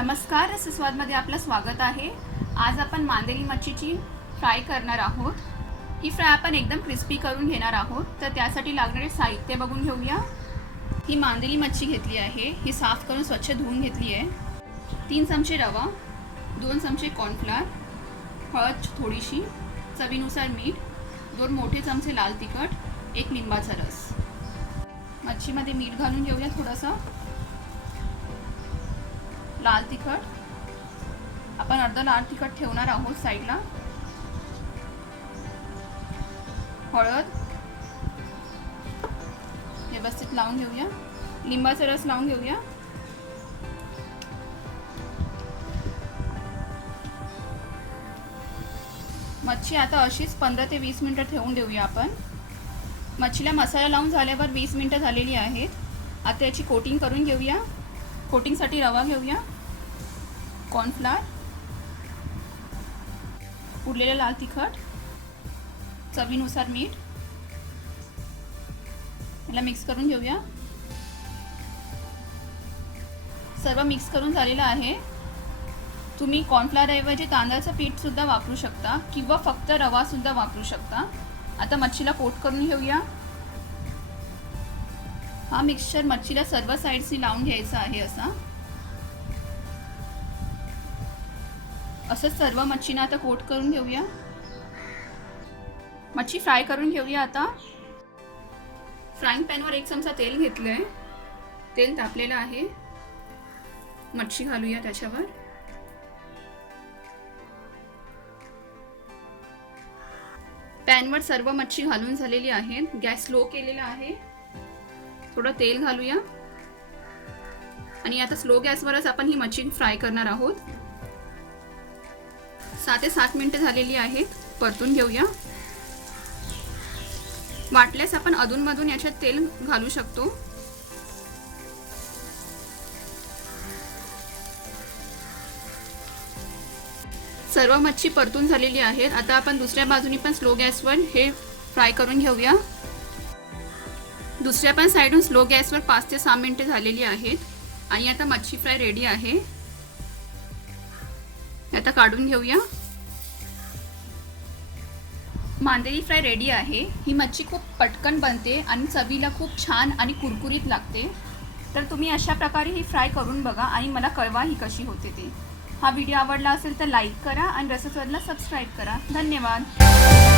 नमस्कार, रसस्वादमध्ये आपलं स्वागत आहे। आज आपण मांदेली मच्छीची फ्राय करणार आहोत। ही फ्राय आपण एकदम क्रिस्पी करून घेणार आहोत। तर त्यासाठी लागणारे साहित्य बघून घेऊया। ही मांदेली मच्छी घेतली आहे, ही साफ करून स्वच्छ धुवून घेतली आहे। 3 चमचे रवा, 2 चमचे कॉर्नफ्लोअर, हळद थोडीशी, चवीनुसार मीठ, 2 मोठे चमचे लाल तिखट, 1 लिंबाचा रस। मच्छीमध्ये मीठ घालून घेऊया थोडंसं। लाल तिखट आपण अर्धा लाल तिखट ठेवणार आहोत साईडला। हळद व्यवस्थित लावून घेऊया। लिंबाचा रस लावून घेऊया। मच्छी आता अशीच 15 ते 20 मिनिटं ठेवून देऊया आपण। मच्छीला मसाला लावून झाल्यावर 20 मिनिटं झालेली आहेत। आता याची कोटिंग करून घेऊया। कोटिंगसाठी रवा घेऊया, कॉर्नफ्लोअर, उरलेलं लाल तिखट, चवीनुसार मीठ, याला मिक्स करून घेऊया। सर्व मिक्स करून झालेलं आहे। तुम्ही कॉर्नफ्लोअर ऐवजी तांदळाचं पीठ सुद्धा वापरू शकता किंवा फक्त रवा सुद्धा वापरू शकता। आता मच्छीला कोट करून घेऊया। हा मिक्सचर मच्छीला सर्व साइड्सनी लावून घ्यायचा आहे। असं सर्व मच्छीना आता कोट करून घेऊया। मच्छी फ्राय करून घेऊया। आता फ्राईंग पॅनवर 1 चमचा तेल घेतलंय। तेल तापलेलं आहे, मच्छी घालूया त्याच्यावर। पॅनवर सर्व मच्छी घालून झालेली आहे। गॅस स्लो केलेला आहे। थोडं तेल घालूया आणि आता स्लो गॅसवरच आपण ही मच्छी फ्राय करणार आहोत। 6 ते 7 मिनिटं झालेली आहेत, परतून घेऊया। वाटल्यास आपण अधूनमधून याच्यात तेल घालू शकतो। सर्व मच्छी परतून झालेली आहे। आता आपण दुसऱ्या बाजूनी पण स्लो गॅसवर हे फ्राय करून घेऊया। दुसऱ्या पण साइडून स्लो गॅसवर 5 ते 6 मिनिटे झालेली आहेत आणि आता मच्छी फ्राय रेडी आहे। आता काढून घेऊया। मांदेली फ्राय रेडी आहे। ही मच्छी खूप पटकन बनते आणि चवीला खूप छान आणि कुरकुरीत लागते। तर तुम्ही अशा प्रकारे ही फ्राय करून बघा आणि मला कळवा ही कशी होते ते। हा व्हिडिओ आवडला असेल तर लाईक करा आणि रसस्वादला सबस्क्राइब करा। धन्यवाद।